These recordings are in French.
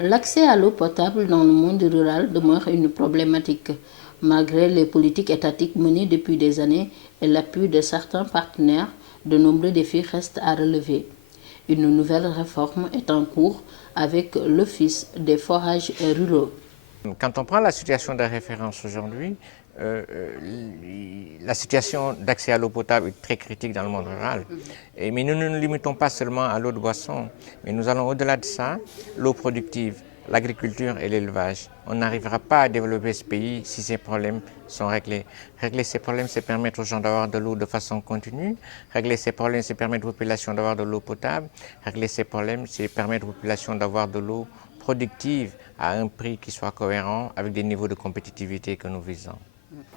L'accès à l'eau potable dans le monde rural demeure une problématique. Malgré les politiques étatiques menées depuis des années et l'appui de certains partenaires, de nombreux défis restent à relever. Une nouvelle réforme est en cours avec l'Office des forages ruraux. Quand on prend la situation de référence aujourd'hui, la situation d'accès à l'eau potable est très critique dans le monde rural. Mais nous ne nous limitons pas seulement à l'eau de boisson, mais nous allons au-delà de ça, l'eau productive, l'agriculture et l'élevage. On n'arrivera pas à développer ce pays si ces problèmes sont réglés. Régler ces problèmes, c'est permettre aux gens d'avoir de l'eau de façon continue. Régler ces problèmes, c'est permettre aux populations d'avoir de l'eau potable. Régler ces problèmes, c'est permettre aux populations d'avoir de l'eau productive à un prix qui soit cohérent avec des niveaux de compétitivité que nous visons.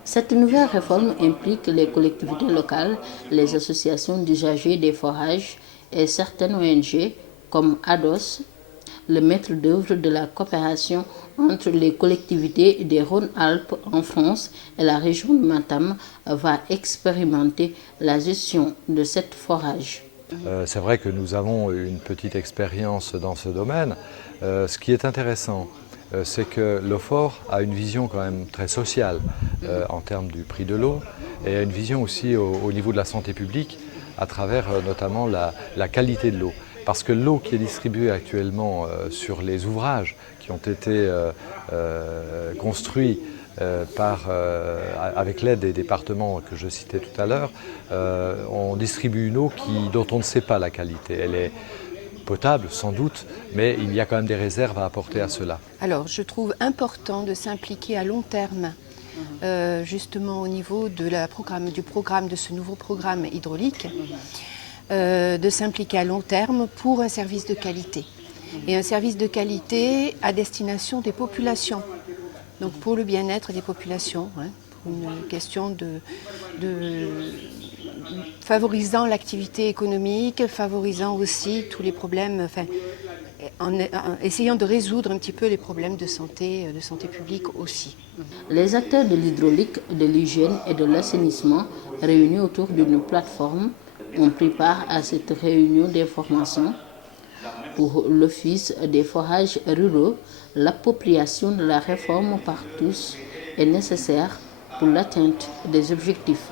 Cette nouvelle réforme implique les collectivités locales, les associations d'usagers des forages et certaines ONG comme ADOS, le maître d'œuvre de la coopération entre les collectivités des Rhône-Alpes en France et la région de Matam, va expérimenter la gestion de cette forage. C'est vrai que nous avons une petite expérience dans ce domaine. Ce qui est intéressant, c'est que l'OFOR a une vision quand même très sociale en termes du prix de l'eau et a une vision aussi au niveau de la santé publique à travers notamment la qualité de l'eau. Parce que l'eau qui est distribuée actuellement sur les ouvrages qui ont été construits avec l'aide des départements que je citais tout à l'heure, on distribue une eau dont on ne sait pas la qualité. Elle est potable sans doute, mais il y a quand même des réserves à apporter à cela. Alors je trouve important de s'impliquer à long terme, justement au niveau du programme de ce nouveau programme hydraulique, de s'impliquer à long terme pour un service de qualité. Et un service de qualité à destination des populations. Donc pour le bien-être des populations, pour une question de favorisant l'activité économique, favorisant aussi tous les problèmes, en essayant de résoudre un petit peu les problèmes de santé publique aussi. Les acteurs de l'hydraulique, de l'hygiène et de l'assainissement réunis autour d'une plateforme ont pris part à cette réunion d'information. Pour l'Office des forages ruraux, l'appropriation de la réforme par tous est nécessaire pour l'atteinte des objectifs.